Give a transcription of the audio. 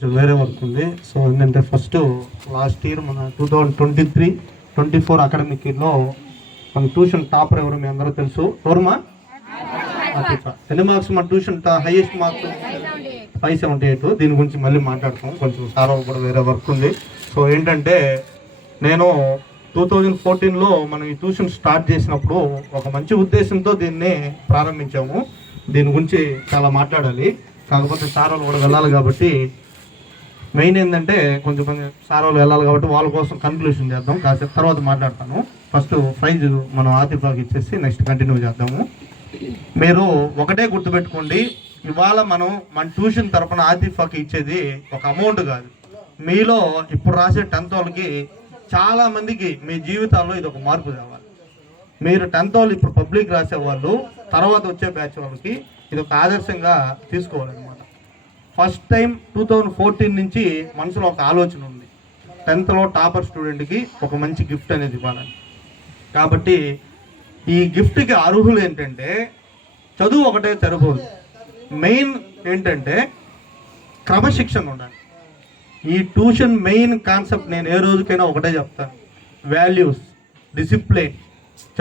వేరే వర్క్ ఉంది. సో ఏంటంటే ఫస్ట్ లాస్ట్ ఇయర్ మన 2023-24 అకాడమిక్ ఇయర్లో మన ట్యూషన్ టాపర్ ఎవరు మీ అందరూ తెలుసు. ఎవరుమా? ఎన్ని మార్క్స్ మా ట్యూషన్ హైయెస్ట్ మార్క్స్ 578. దీని గురించి మళ్ళీ మాట్లాడతాం. కొంచెం సార్ కూడా వేరే వర్క్ ఉంది. సో ఏంటంటే నేను 2014లో మనం ఈ ట్యూషన్ స్టార్ట్ చేసినప్పుడు ఒక మంచి ఉద్దేశంతో దీన్ని ప్రారంభించాము. దీని గురించి చాలా మాట్లాడాలి, కాకపోతే సార్ వాళ్ళు కూడా వెళ్ళాలి కాబట్టి మెయిన్ ఏంటంటే కొంచెం సార్ వాళ్ళు వెళ్ళాలి కాబట్టి వాళ్ళ కోసం కన్క్లూషన్ చేద్దాం. కాసేపు తర్వాత మాట్లాడతాను. ఫస్ట్ ప్రైజ్ మనం ఆతిఫాకి ఇచ్చేసి నెక్స్ట్ కంటిన్యూ చేద్దాము. మీరు ఒకటే గుర్తుపెట్టుకోండి, ఇవాళ మనం మన ట్యూషన్ తరపున ఆతిఫాకి ఇచ్చేది ఒక అమౌంట్ కాదు. మీలో ఇప్పుడు రాసే 10th వాళ్ళకి చాలామందికి మీ జీవితాల్లో ఇది ఒక మార్పు తేవాలి. మీరు 10th వాళ్ళు ఇప్పుడు పబ్లిక్ రాసేవాళ్ళు, తర్వాత వచ్చే బ్యాచ్ వాళ్ళకి ఇది ఒక ఆదర్శంగా తీసుకోవాలన్నమాట. ఫస్ట్ టైం 2014 నుంచి మనసులో ఒక ఆలోచన ఉంది, 10thలో టాపర్ స్టూడెంట్కి ఒక మంచి గిఫ్ట్ అనేది ఇవ్వాలని. కాబట్టి ఈ గిఫ్ట్కి అర్హులు ఏంటంటే చదువు ఒకటే సరిపోదు, మెయిన్ ఏంటంటే క్రమశిక్షణ ఉండాలి. ఈ ట్యూషన్ మెయిన్ కాన్సెప్ట్ నేను ఏ రోజుకైనా ఒకటే చెప్తాను, వాల్యూస్, డిసిప్లిన్,